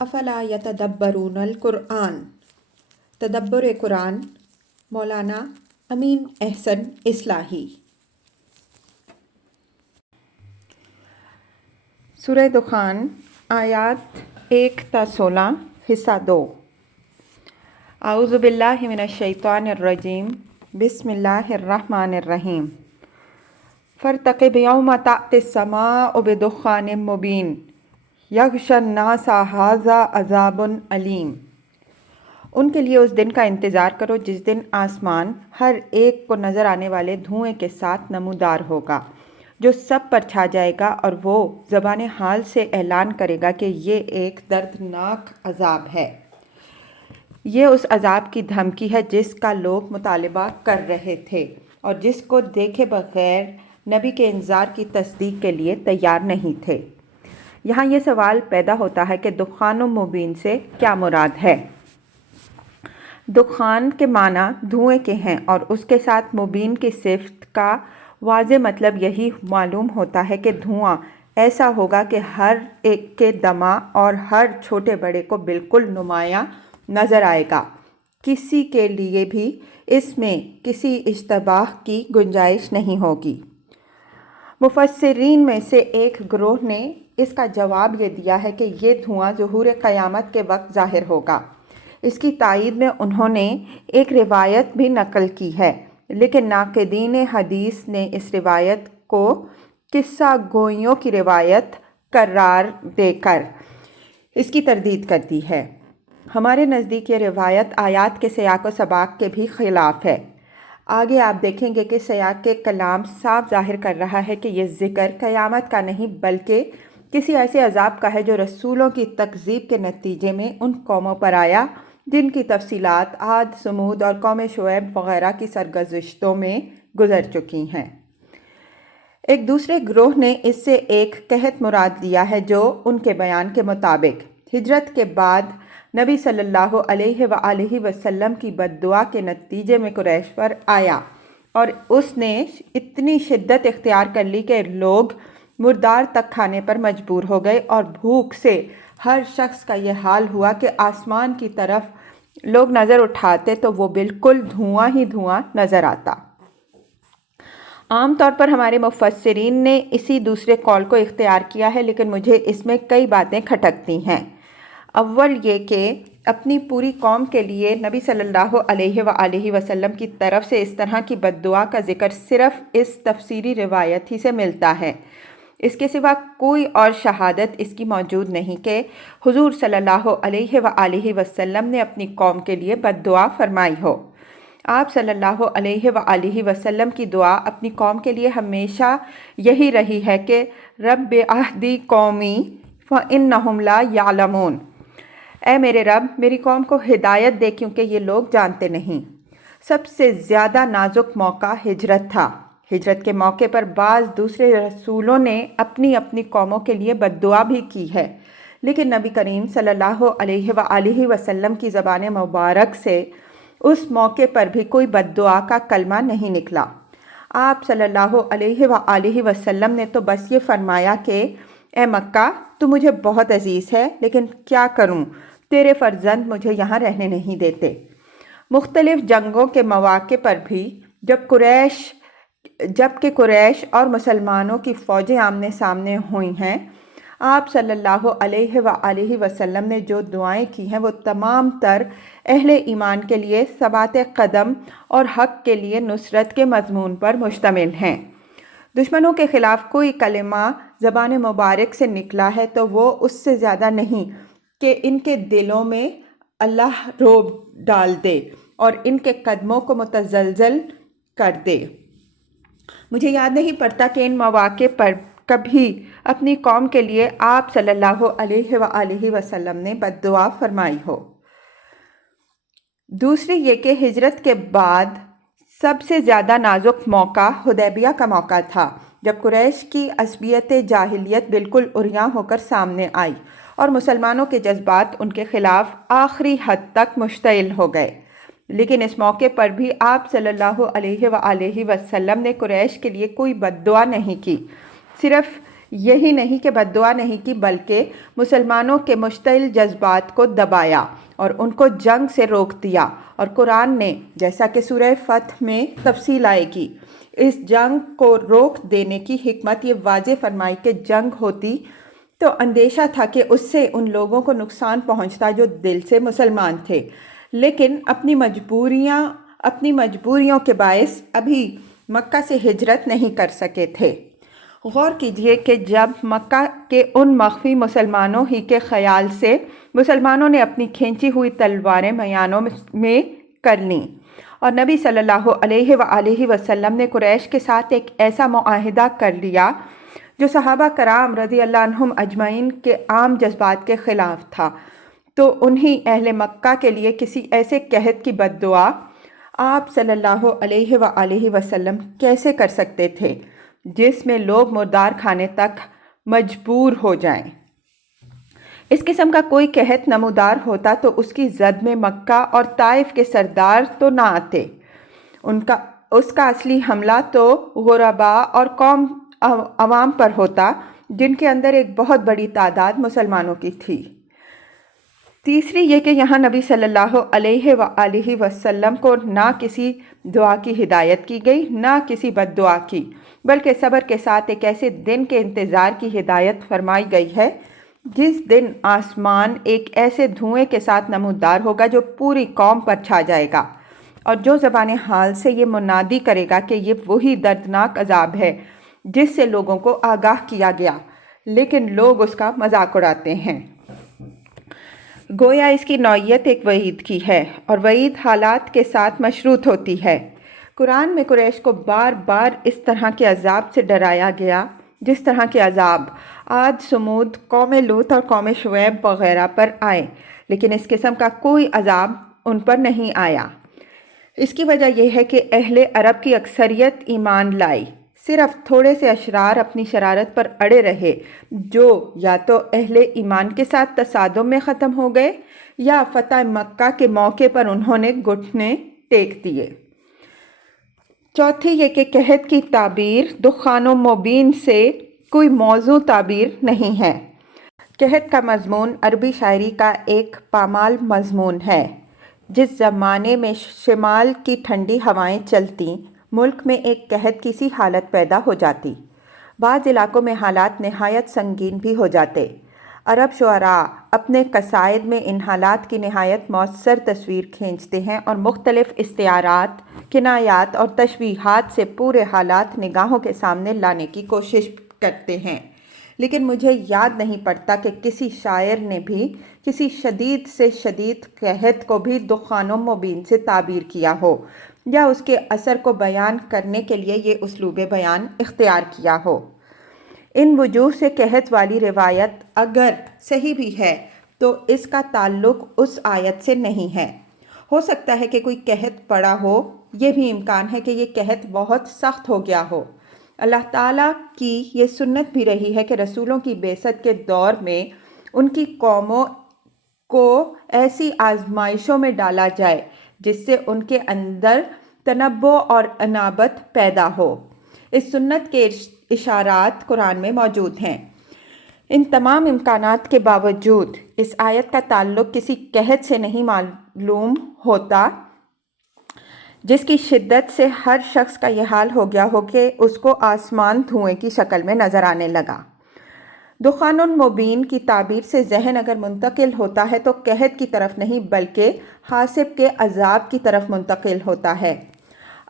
افلا یتدبرون القرآن، تدبر قرآن، مولانا امین احسن اصلاحی۔ سورہ دخان، آیات 1 تا 16، حصہ 2۔ اعوذ باللہ من الشیطان الرجیم، بسم اللہ الرحمن الرحیم۔ فارتقب یوم تأتی السماء بدخان مبین یغشی الناس ھذا عذاب علیم۔ ان کے لیے اس دن کا انتظار کرو جس دن آسمان ہر ایک کو نظر آنے والے دھوئیں کے ساتھ نمودار ہوگا، جو سب پر چھا جائے گا، اور وہ زبان حال سے اعلان کرے گا کہ یہ ایک دردناک عذاب ہے۔ یہ اس عذاب کی دھمکی ہے جس کا لوگ مطالبہ کر رہے تھے اور جس کو دیکھے بغیر نبی کے انذار کی تصدیق کے لیے تیار نہیں تھے۔ یہاں یہ سوال پیدا ہوتا ہے کہ دخان مبین سے کیا مراد ہے؟ دخان کے معنی دھوئیں کے ہیں اور اس کے ساتھ مبین کی صفت کا واضح مطلب یہی معلوم ہوتا ہے کہ دھواں ایسا ہوگا کہ ہر ایک کے دماغ اور ہر چھوٹے بڑے کو بالکل نمایاں نظر آئے گا۔ کسی کے لیے بھی اس میں کسی اشتباہ کی گنجائش نہیں ہوگی۔ مفسرین میں سے ایک گروہ نے اس کا جواب یہ دیا ہے کہ یہ دھواں ظہور قیامت کے وقت ظاہر ہوگا۔ اس کی تائید میں انہوں نے ایک روایت بھی نقل کی ہے، لیکن ناقدین حدیث نے اس روایت کو قصہ گوئیوں کی روایت قرار دے کر اس کی تردید کر دی ہے۔ ہمارے نزدیک یہ روایت آیات کے سیاق و سباق کے بھی خلاف ہے۔ آگے آپ دیکھیں گے کہ سیاق کے کلام صاف ظاہر کر رہا ہے کہ یہ ذکر قیامت کا نہیں بلکہ کسی ایسے عذاب کا ہے جو رسولوں کی تکذیب کے نتیجے میں ان قوموں پر آیا جن کی تفصیلات عاد، سمود اور قوم شعیب وغیرہ کی سرگزشتوں میں گزر چکی ہیں۔ ایک دوسرے گروہ نے اس سے ایک قحط مراد لیا ہے جو ان کے بیان کے مطابق ہجرت کے بعد نبی صلی اللہ علیہ وآلہ وسلم کی بد دعا کے نتیجے میں قریش پر آیا، اور اس نے اتنی شدت اختیار کر لی کہ لوگ مردار تک کھانے پر مجبور ہو گئے، اور بھوک سے ہر شخص کا یہ حال ہوا کہ آسمان کی طرف لوگ نظر اٹھاتے تو وہ بالکل دھواں ہی دھواں نظر آتا۔ عام طور پر ہمارے مفسرین نے اسی دوسرے قول کو اختیار کیا ہے، لیکن مجھے اس میں کئی باتیں کھٹکتی ہیں۔ اول یہ کہ اپنی پوری قوم کے لیے نبی صلی اللہ علیہ وآلہ وسلم کی طرف سے اس طرح کی بد دعا کا ذکر صرف اس تفسیری روایت ہی سے ملتا ہے۔ اس کے سوا کوئی اور شہادت اس کی موجود نہیں کہ حضور صلی اللہ علیہ وآلہ وسلم نے اپنی قوم کے لیے بد دعا فرمائی ہو۔ آپ صلی اللہ علیہ وآلہ وسلم کی دعا اپنی قوم کے لیے ہمیشہ یہی رہی ہے کہ رب اہدی قومی فإنہم لا یعلمون، اے میرے رب میری قوم کو ہدایت دے کیونکہ یہ لوگ جانتے نہیں۔ سب سے زیادہ نازک موقع ہجرت تھا۔ ہجرت کے موقع پر بعض دوسرے رسولوں نے اپنی اپنی قوموں کے لیے بد دعا بھی کی ہے، لیکن نبی کریم صلی اللہ علیہ وآلہ وسلم کی زبان مبارک سے اس موقع پر بھی کوئی بد دعا کا کلمہ نہیں نکلا۔ آپ صلی اللہ علیہ وآلہ وسلم نے تو بس یہ فرمایا کہ اے مکہ تو مجھے بہت عزیز ہے، لیکن کیا کروں، تیرے فرزند مجھے یہاں رہنے نہیں دیتے۔ مختلف جنگوں کے مواقع پر بھی جبکہ قریش اور مسلمانوں کی فوجیں آمنے سامنے ہوئی ہیں، آپ صلی اللہ علیہ وآلہ وسلم نے جو دعائیں کی ہیں وہ تمام تر اہل ایمان کے لیے ثبات قدم اور حق کے لیے نصرت کے مضمون پر مشتمل ہیں۔ دشمنوں کے خلاف کوئی کلمہ زبان مبارک سے نکلا ہے تو وہ اس سے زیادہ نہیں کہ ان کے دلوں میں اللہ رعب ڈال دے اور ان کے قدموں کو متزلزل کر دے۔ مجھے یاد نہیں پڑتا کہ ان مواقع پر کبھی اپنی قوم کے لیے آپ صلی اللہ علیہ وآلہ وسلم نے بد دعا فرمائی ہو۔ دوسری یہ کہ ہجرت کے بعد سب سے زیادہ نازک موقع حدیبیہ کا موقع تھا، جب قریش کی عصبیت جاہلیت بالکل عریاں ہو کر سامنے آئی اور مسلمانوں کے جذبات ان کے خلاف آخری حد تک مشتعل ہو گئے۔ لیکن اس موقع پر بھی آپ صلی اللہ علیہ وآلہ وسلم نے قریش کے لیے کوئی بد دعا نہیں کی، صرف یہی نہیں کہ بد دعا نہیں کی بلکہ مسلمانوں کے مشتعل جذبات کو دبایا اور ان کو جنگ سے روک دیا، اور قرآن نے جیسا کہ سورہ فتح میں تفصیل آئے گی اس جنگ کو روک دینے کی حکمت یہ واضح فرمائی کہ جنگ ہوتی تو اندیشہ تھا کہ اس سے ان لوگوں کو نقصان پہنچتا جو دل سے مسلمان تھے لیکن اپنی مجبوریوں کے باعث ابھی مکہ سے ہجرت نہیں کر سکے تھے۔ غور کیجئے کہ جب مکہ کے ان مخفی مسلمانوں ہی کے خیال سے مسلمانوں نے اپنی کھینچی ہوئی تلواریں میانوں میں کر لیں اور نبی صلی اللہ علیہ وآلہ وسلم نے قریش کے ساتھ ایک ایسا معاہدہ کر لیا جو صحابہ کرام رضی اللہ عنہم اجمعین کے عام جذبات کے خلاف تھا، تو انہی اہل مکہ کے لیے کسی ایسے قحط کی بد دعا آپ صلی اللہ علیہ وآلہ وسلم کیسے کر سکتے تھے جس میں لوگ مردار کھانے تک مجبور ہو جائیں؟ اس قسم کا کوئی قحط نمودار ہوتا تو اس کی زد میں مکہ اور طائف کے سردار تو نہ آتے، اس کا اصلی حملہ تو غربا اور عوام پر ہوتا جن کے اندر ایک بہت بڑی تعداد مسلمانوں کی تھی۔ تیسری یہ کہ یہاں نبی صلی اللہ علیہ وآلہ وسلم کو نہ کسی دعا کی ہدایت کی گئی نہ کسی بد دعا کی، بلکہ صبر کے ساتھ ایک ایسے دن کے انتظار کی ہدایت فرمائی گئی ہے جس دن آسمان ایک ایسے دھوئیں کے ساتھ نمودار ہوگا جو پوری قوم پر چھا جائے گا، اور جو زبان حال سے یہ منادی کرے گا کہ یہ وہی دردناک عذاب ہے جس سے لوگوں کو آگاہ کیا گیا، لیکن لوگ اس کا مذاق اڑاتے ہیں۔ گویا اس کی نوعیت ایک وعید کی ہے، اور وعید حالات کے ساتھ مشروط ہوتی ہے۔ قرآن میں قریش کو بار بار اس طرح کے عذاب سے ڈرایا گیا جس طرح کے عذاب عاد، سمود، قوم لوط اور قوم شعیب وغیرہ پر آئے، لیکن اس قسم کا کوئی عذاب ان پر نہیں آیا۔ اس کی وجہ یہ ہے کہ اہل عرب کی اکثریت ایمان لائی، صرف تھوڑے سے اشرار اپنی شرارت پر اڑے رہے جو یا تو اہل ایمان کے ساتھ تصادم میں ختم ہو گئے یا فتح مکہ کے موقع پر انہوں نے گھٹنے ٹیک دیے۔ چوتھی یہ کہ قحط کی تعبیر دخان و مبین سے کوئی موزوں تعبیر نہیں ہے۔ قحط کا مضمون عربی شاعری کا ایک پامال مضمون ہے۔ جس زمانے میں شمال کی ٹھنڈی ہوائیں چلتیں، ملک میں ایک قحط کی سی حالت پیدا ہو جاتی۔ بعض علاقوں میں حالات نہایت سنگین بھی ہو جاتے۔ عرب شعراء اپنے قصائد میں ان حالات کی نہایت مؤثر تصویر کھینچتے ہیں اور مختلف استعارات، کنایات اور تشبیہات سے پورے حالات نگاہوں کے سامنے لانے کی کوشش کرتے ہیں، لیکن مجھے یاد نہیں پڑتا کہ کسی شاعر نے بھی کسی شدید سے شدید قحط کو بھی دخان و مبین سے تعبیر کیا ہو یا اس کے اثر کو بیان کرنے کے لیے یہ اسلوب بیان اختیار کیا ہو۔ ان وجوہ سے قحط والی روایت اگر صحیح بھی ہے تو اس کا تعلق اس آیت سے نہیں ہے۔ ہو سکتا ہے کہ کوئی قحط پڑا ہو، یہ بھی امکان ہے کہ یہ قحط بہت سخت ہو گیا ہو۔ اللہ تعالیٰ کی یہ سنت بھی رہی ہے کہ رسولوں کی بعثت کے دور میں ان کی قوموں کو ایسی آزمائشوں میں ڈالا جائے جس سے ان کے اندر تنبؤ اور انابت پیدا ہو۔ اس سنت کے اشارات قرآن میں موجود ہیں۔ ان تمام امکانات کے باوجود اس آیت کا تعلق کسی قحط سے نہیں معلوم ہوتا جس کی شدت سے ہر شخص کا یہ حال ہو گیا ہو کہ اس کو آسمان دھوئیں کی شکل میں نظر آنے لگا۔ دخان مبین کی تعبیر سے ذہن اگر منتقل ہوتا ہے تو قحط کی طرف نہیں بلکہ حاسب کے عذاب کی طرف منتقل ہوتا ہے۔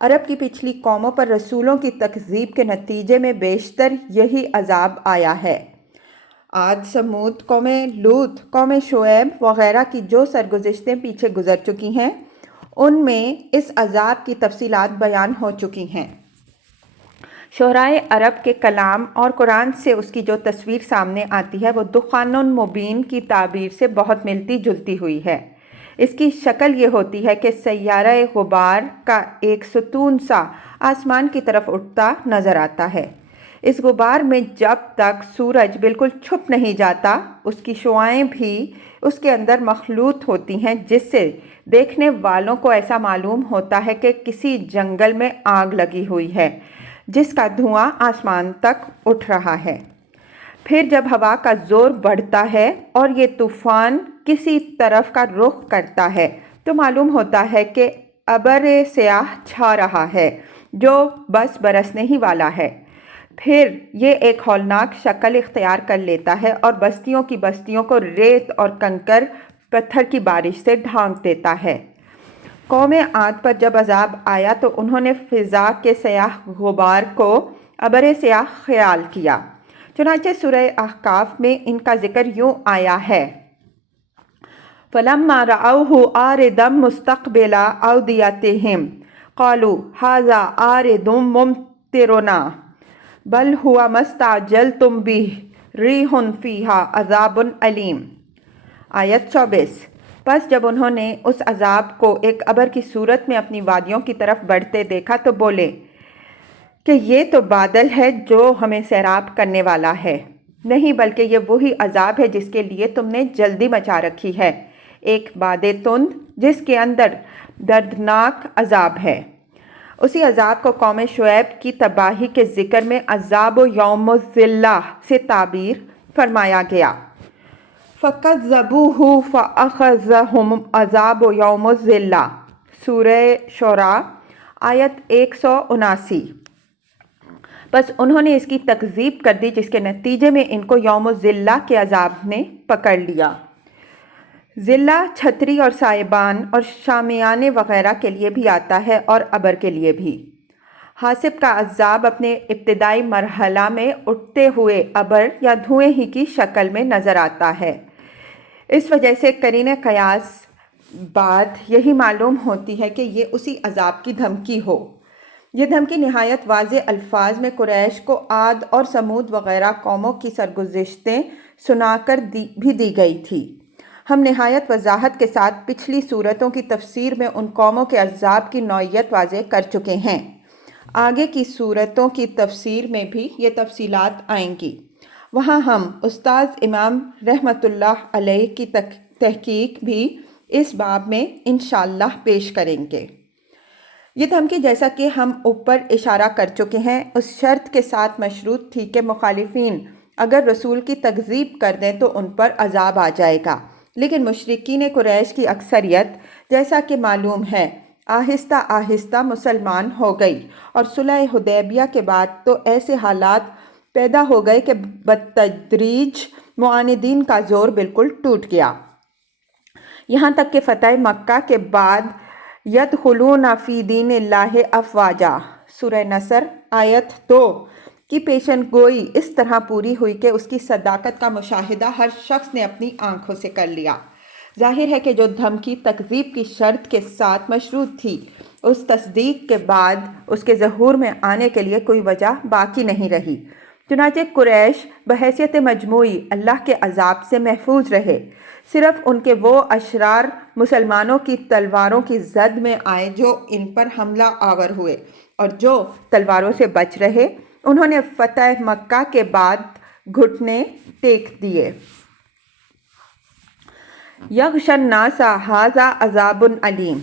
عرب کی پچھلی قوموں پر رسولوں کی تکذیب کے نتیجے میں بیشتر یہی عذاب آیا ہے۔ عاد، سمود، قوم لوط، قوم شعیب وغیرہ کی جو سرگزشتیں پیچھے گزر چکی ہیں ان میں اس عذاب کی تفصیلات بیان ہو چکی ہیں۔ شعرائے عرب کے کلام اور قرآن سے اس کی جو تصویر سامنے آتی ہے وہ دخان مبین کی تعبیر سے بہت ملتی جلتی ہوئی ہے۔ اس کی شکل یہ ہوتی ہے کہ سیارہ غبار کا ایک ستون سا آسمان کی طرف اٹھتا نظر آتا ہے۔ اس غبار میں جب تک سورج بالکل چھپ نہیں جاتا اس کی شعاعیں بھی اس کے اندر مخلوط ہوتی ہیں جس سے دیکھنے والوں کو ایسا معلوم ہوتا ہے کہ کسی جنگل میں آگ لگی ہوئی ہے جس کا دھواں آسمان تک اٹھ رہا ہے۔ پھر جب ہوا کا زور بڑھتا ہے اور یہ طوفان کسی طرف کا رخ کرتا ہے تو معلوم ہوتا ہے کہ ابر سیاہ چھا رہا ہے جو بس برسنے ہی والا ہے۔ پھر یہ ایک ہولناک شکل اختیار کر لیتا ہے اور بستیوں کی بستیوں کو ریت اور کنکر پتھر کی بارش سے ڈھانک دیتا ہے۔ قوم عاد پر جب عذاب آیا تو انہوں نے فضا کے سیاہ غبار کو ابر سیاہ خیال کیا۔ چنانچہ سورہ احقاف میں ان کا ذکر یوں آیا ہے: فَلَمَّا رَأَوْهُ عَارِضًا مُسْتَقْبِلَ أَوْدِيَتِهِمْ قَالُوا هَٰذَا عَارِضٌ مُمْطِرُنَا بَلْ هُوَ مَا اسْتَعْجَلْتُم بِهِ رِيحٌ فِيهَا عَذَابٌ أَلِيمٌ۔ آیت 24۔ پس جب انہوں نے اس عذاب کو ایک ابر کی صورت میں اپنی وادیوں کی طرف بڑھتے دیکھا تو بولے کہ یہ تو بادل ہے جو ہمیں سیراب کرنے والا ہے، نہیں بلکہ یہ وہی عذاب ہے جس کے لیے تم نے جلدی مچا رکھی ہے، ایک باد تند جس کے اندر دردناک عذاب ہے۔ اسی عذاب کو قوم شعیب کی تباہی کے ذکر میں عذاب یوم الذلہ سے تعبیر فرمایا گیا۔ فَكَذَّبُوهُ فَأَخَذَهُمْ عَذَابُ يَوْمِ الذِّلَّةِ سورہ شعراء آیت 179۔ بس انہوں نے اس کی تکذیب کر دی جس کے نتیجے میں ان کو یوم الذلہ کے عذاب نے پکڑ لیا۔ ذلہ چھتری اور سائبان اور شامیانے وغیرہ کے لیے بھی آتا ہے اور ابر کے لیے بھی۔ حاسب کا عذاب اپنے ابتدائی مرحلہ میں اٹھتے ہوئے ابر یا دھوئیں ہی کی شکل میں نظر آتا ہے۔ اس وجہ سے قرین قیاس بعد یہی معلوم ہوتی ہے کہ یہ اسی عذاب کی دھمکی ہو۔ یہ دھمکی نہایت واضح الفاظ میں قریش کو عاد اور سمود وغیرہ قوموں کی سرگزشتیں سنا کر بھی دی گئی تھی۔ ہم نہایت وضاحت کے ساتھ پچھلی صورتوں کی تفسیر میں ان قوموں کے عذاب کی نوعیت واضح کر چکے ہیں۔ آگے کی صورتوں کی تفسیر میں بھی یہ تفصیلات آئیں گی۔ وہاں ہم استاذ امام رحمۃ اللہ علیہ کی تحقیق بھی اس باب میں انشاءاللہ پیش کریں گے۔ یہ دھمکی جیسا کہ ہم اوپر اشارہ کر چکے ہیں اس شرط کے ساتھ مشروط تھی کہ مخالفین اگر رسول کی تکذیب کر دیں تو ان پر عذاب آ جائے گا، لیکن مشرکین قریش کی اکثریت جیسا کہ معلوم ہے آہستہ آہستہ مسلمان ہو گئی، اور صلح حدیبیہ کے بعد تو ایسے حالات پیدا ہو گئے کہ بتدریج معاندین کا زور بالکل ٹوٹ گیا، یہاں تک کہ فتح مکہ کے بعد یدخلون فی دین اللہ افواجا سورہ نصر آیت 2 کی پیشن گوئی اس طرح پوری ہوئی کہ اس کی صداقت کا مشاہدہ ہر شخص نے اپنی آنکھوں سے کر لیا۔ ظاہر ہے کہ جو دھمکی تکذیب کی شرط کے ساتھ مشروط تھی، اس تصدیق کے بعد اس کے ظہور میں آنے کے لیے کوئی وجہ باقی نہیں رہی۔ چنانچہ قریش بحیثیت مجموعی اللہ کے عذاب سے محفوظ رہے، صرف ان کے وہ اشرار مسلمانوں کی تلواروں کی زد میں آئے جو ان پر حملہ آور ہوئے، اور جو تلواروں سے بچ رہے انہوں نے فتح مکہ کے بعد گھٹنے ٹیک دیے۔ یغشی الناس ھذا عذاب علیم،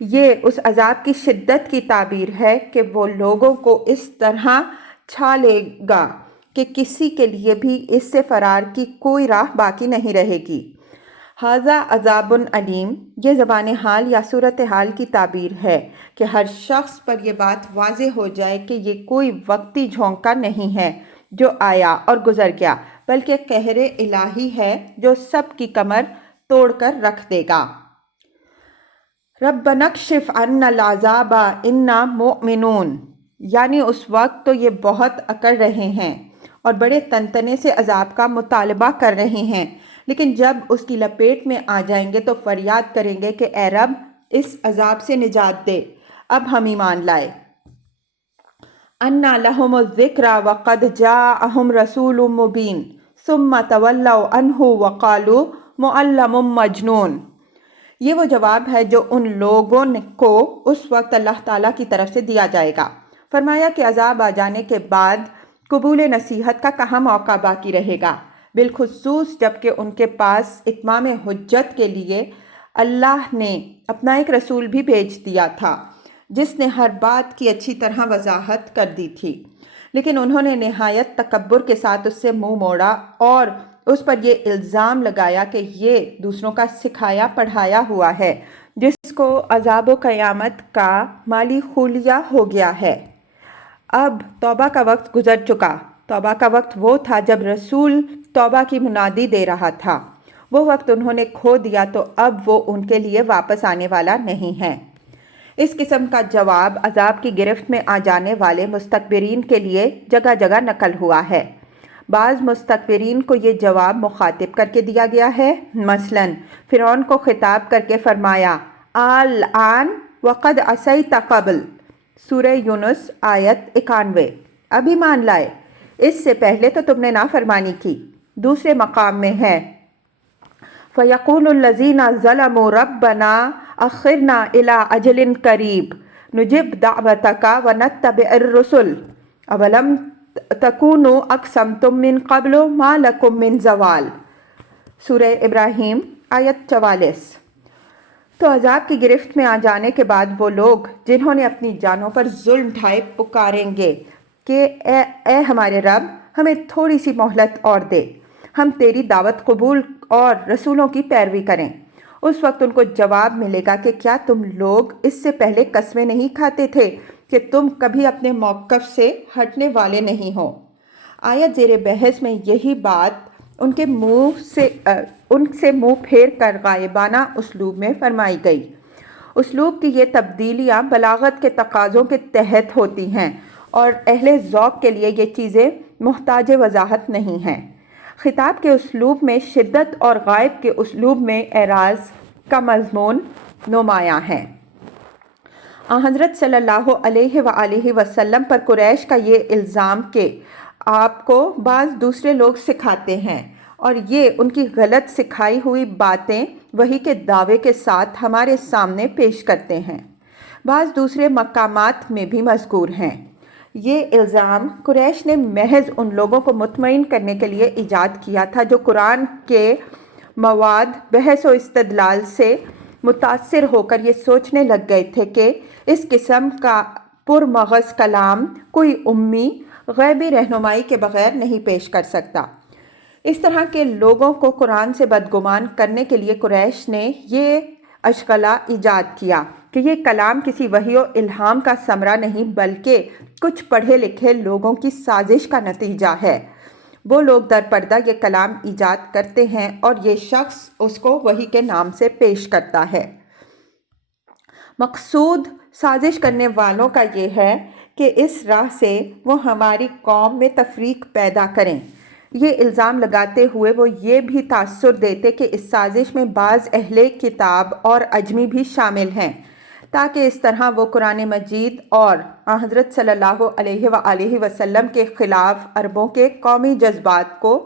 یہ اس عذاب کی شدت کی تعبیر ہے کہ وہ لوگوں کو اس طرح چھا لے گا کہ کسی کے لیے بھی اس سے فرار کی کوئی راہ باقی نہیں رہے گی۔ ھذا عذاب علیم، یہ زبان حال یا صورتحال کی تعبیر ہے کہ ہر شخص پر یہ بات واضح ہو جائے کہ یہ کوئی وقتی جھونکا نہیں ہے جو آیا اور گزر گیا، بلکہ قہر الہی ہے جو سب کی کمر توڑ کر رکھ دے گا۔ ربنا اکشف عنا العذاب انا مؤمنون، یعنی اس وقت تو یہ بہت اکڑ رہے ہیں اور بڑے تنتنے سے عذاب کا مطالبہ کر رہے ہیں، لیکن جب اس کی لپیٹ میں آ جائیں گے تو فریاد کریں گے کہ اے رب اس عذاب سے نجات دے، اب ہم ایمان لائے۔ انا لہم الذکر وقد جاءہم رسول مبین ثم تولوا عنہ وقالوا معلم مجنون، یہ وہ جواب ہے جو ان لوگوں کو اس وقت اللہ تعالیٰ کی طرف سے دیا جائے گا۔ فرمایا کہ عذاب آ جانے کے بعد قبول نصیحت کا کہاں موقع باقی رہے گا، بالخصوص جبکہ ان کے پاس اتمام حجت کے لیے اللہ نے اپنا ایک رسول بھی بھیج دیا تھا جس نے ہر بات کی اچھی طرح وضاحت کر دی تھی۔ لیکن انہوں نے نہایت تکبر کے ساتھ اس سے منہ موڑا اور اس پر یہ الزام لگایا کہ یہ دوسروں کا سکھایا پڑھایا ہوا ہے، جس کو عذاب و قیامت کا مالی خولیہ ہو گیا ہے۔ اب توبہ کا وقت گزر چکا۔ توبہ کا وقت وہ تھا جب رسول توبہ کی منادی دے رہا تھا۔ وہ وقت انہوں نے کھو دیا تو اب وہ ان کے لیے واپس آنے والا نہیں ہے۔ اس قسم کا جواب عذاب کی گرفت میں آ جانے والے مستکبرین کے لیے جگہ جگہ نقل ہوا ہے۔ بعض مستکبرین کو یہ جواب مخاطب کر کے دیا گیا ہے، مثلاً فرعون کو خطاب کر کے فرمایا الآن وقد عصیت قبل، سورہ یونس آیت 91، ابھی مان لائے، اس سے پہلے تو تم نے نافرمانی کی۔ دوسرے مقام میں ہے فَيَقُولُ الَّذِينَ ظَلَمُوا رَبَّنَا أَخِّرْنَا إِلَىٰ أَجَلٍ قَرِيبٍ نُجِبْ دَعْوَتَكَ وَنَتَّبِعِ الرُّسُلَ أَوَلَمْ تَكُونُوا أَقْسَمْتُم مِّن قَبْلُ مَا لَكُم مِّن زَوَالٍ، سورہ ابراہیم آیت 44۔ تو عذاب کی گرفت میں آ جانے کے بعد وہ لوگ جنہوں نے اپنی جانوں پر ظلم ڈھائے پکاریں گے کہ اے ہمارے رب، ہمیں تھوڑی سی مہلت اور دے، ہم تیری دعوت قبول اور رسولوں کی پیروی کریں۔ اس وقت ان کو جواب ملے گا کہ کیا تم لوگ اس سے پہلے قسمیں نہیں کھاتے تھے کہ تم کبھی اپنے موقف سے ہٹنے والے نہیں ہو۔ آیت زیر بحث میں یہی بات ان سے منہ پھیر کر غائبانہ اسلوب میں فرمائی گئی۔ اسلوب کی یہ تبدیلیاں بلاغت کے تقاضوں کے تحت ہوتی ہیں اور اہل ذوق کے لیے یہ چیزیں محتاج وضاحت نہیں ہیں۔ خطاب کے اسلوب میں شدت اور غائب کے اسلوب میں اعراض کا مضمون نمایاں ہے۔ حضرت صلی اللہ علیہ وآلہ وسلم پر قریش کا یہ الزام کہ آپ کو بعض دوسرے لوگ سکھاتے ہیں اور یہ ان کی غلط سکھائی ہوئی باتیں وحی کے دعوے کے ساتھ ہمارے سامنے پیش کرتے ہیں، بعض دوسرے مقامات میں بھی مذکور ہیں۔ یہ الزام قریش نے محض ان لوگوں کو مطمئن کرنے کے لیے ایجاد کیا تھا جو قرآن کے مواد بحث و استدلال سے متاثر ہو کر یہ سوچنے لگ گئے تھے کہ اس قسم کا پرمغز کلام کوئی امی غیبی رہنمائی کے بغیر نہیں پیش کر سکتا۔ اس طرح کے لوگوں کو قرآن سے بدگمان کرنے کے لیے قریش نے یہ اشغالہ ایجاد کیا کہ یہ کلام کسی وحی و الہام کا ثمرہ نہیں بلکہ کچھ پڑھے لکھے لوگوں کی سازش کا نتیجہ ہے۔ وہ لوگ در پردہ یہ کلام ایجاد کرتے ہیں اور یہ شخص اس کو وحی کے نام سے پیش کرتا ہے۔ مقصود سازش کرنے والوں کا یہ ہے کہ اس راہ سے وہ ہماری قوم میں تفریق پیدا کریں۔ یہ الزام لگاتے ہوئے وہ یہ بھی تاثر دیتے کہ اس سازش میں بعض اہل کتاب اور عجمی بھی شامل ہیں، تاکہ اس طرح وہ قرآن مجید اور حضرت صلی اللہ علیہ وآلہ وسلم کے خلاف عربوں کے قومی جذبات کو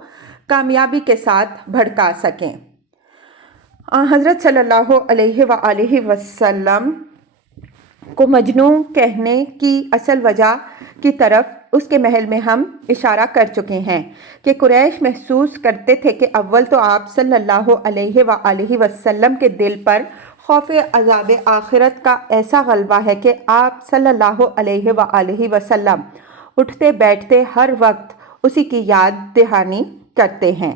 کامیابی کے ساتھ بھڑکا سکیں۔ حضرت صلی اللہ علیہ وآلہ وسلم کو مجنون کہنے کی اصل وجہ کی طرف اس کے محل میں ہم اشارہ کر چکے ہیں کہ قریش محسوس کرتے تھے کہ اول تو آپ صلی اللہ علیہ وآلہ وسلم کے دل پر خوف عذاب آخرت کا ایسا غلبہ ہے کہ آپ صلی اللہ علیہ وآلہ وسلم اٹھتے بیٹھتے ہر وقت اسی کی یاد دہانی کرتے ہیں۔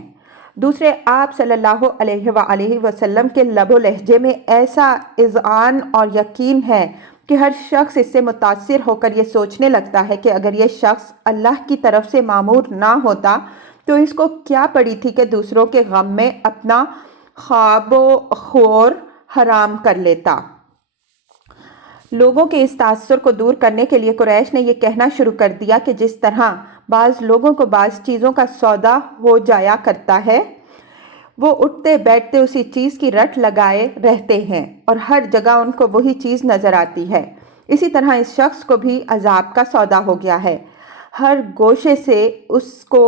دوسرے، آپ صلی اللہ علیہ وآلہ وسلم کے لب و لہجے میں ایسا اذعان اور یقین ہے کہ ہر شخص اس سے متاثر ہو کر یہ سوچنے لگتا ہے کہ اگر یہ شخص اللہ کی طرف سے مامور نہ ہوتا تو اس کو کیا پڑی تھی کہ دوسروں کے غم میں اپنا خواب و خور حرام کر لیتا۔ لوگوں کے اس تاثر کو دور کرنے کے لیے قریش نے یہ کہنا شروع کر دیا کہ جس طرح بعض لوگوں کو بعض چیزوں کا سودا ہو جایا کرتا ہے، وہ اٹھتے بیٹھتے اسی چیز کی رٹ لگائے رہتے ہیں اور ہر جگہ ان کو وہی چیز نظر آتی ہے، اسی طرح اس شخص کو بھی عذاب کا سودا ہو گیا ہے۔ ہر گوشے سے اس کو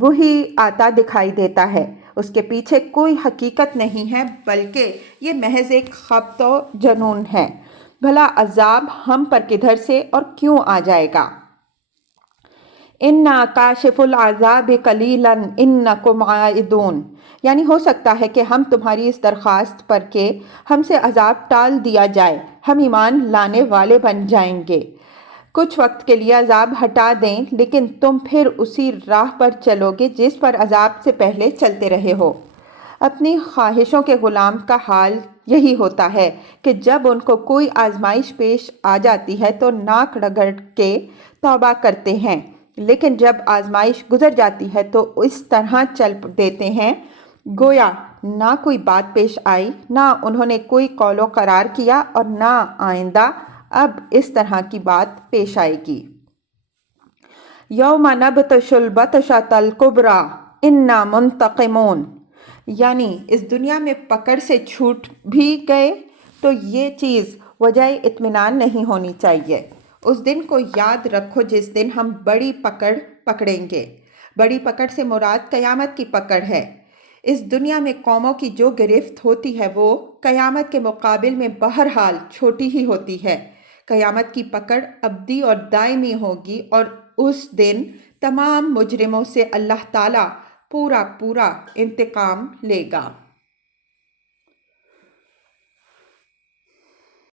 وہی آتا دکھائی دیتا ہے، اس کے پیچھے کوئی حقیقت نہیں ہے بلکہ یہ محض ایک خبط و جنون ہے۔ بھلا عذاب ہم پر کدھر سے اور کیوں آ جائے گا؟ اِنَّا کَاشِفُ الْعَذَابِ قَلِيلًا إِنَّكُمْ عَائِدُونَ، یعنی ہو سکتا ہے کہ ہم تمہاری اس درخواست پر کہ ہم سے عذاب ٹال دیا جائے، ہم ایمان لانے والے بن جائیں گے۔ کچھ وقت کے لیے عذاب ہٹا دیں لیکن تم پھر اسی راہ پر چلو گے جس پر عذاب سے پہلے چلتے رہے ہو۔ اپنی خواہشوں کے غلام کا حال یہی ہوتا ہے کہ جب ان کو کوئی آزمائش پیش آ جاتی ہے تو ناک رگڑ کے توبہ کرتے ہیں، لیکن جب آزمائش گزر جاتی ہے تو اس طرح چل دیتے ہیں گویا نہ کوئی بات پیش آئی، نہ انہوں نے کوئی قول و قرار کیا اور نہ آئندہ اب اس طرح کی بات پیش آئے گی۔ یوم نبطش البطشۃ الکبریٰ انا منتقمون، یعنی اس دنیا میں پکڑ سے چھوٹ بھی گئے تو یہ چیز وجہ اطمینان نہیں ہونی چاہیے۔ اس دن کو یاد رکھو جس دن ہم بڑی پکڑ پکڑیں گے۔ بڑی پکڑ سے مراد قیامت کی پکڑ ہے۔ اس دنیا میں قوموں کی جو گرفت ہوتی ہے وہ قیامت کے مقابل میں بہرحال چھوٹی ہی ہوتی ہے۔ قیامت کی پکڑ ابدی اور دائمی ہوگی اور اس دن تمام مجرموں سے اللہ تعالیٰ پورا انتقام لے گا۔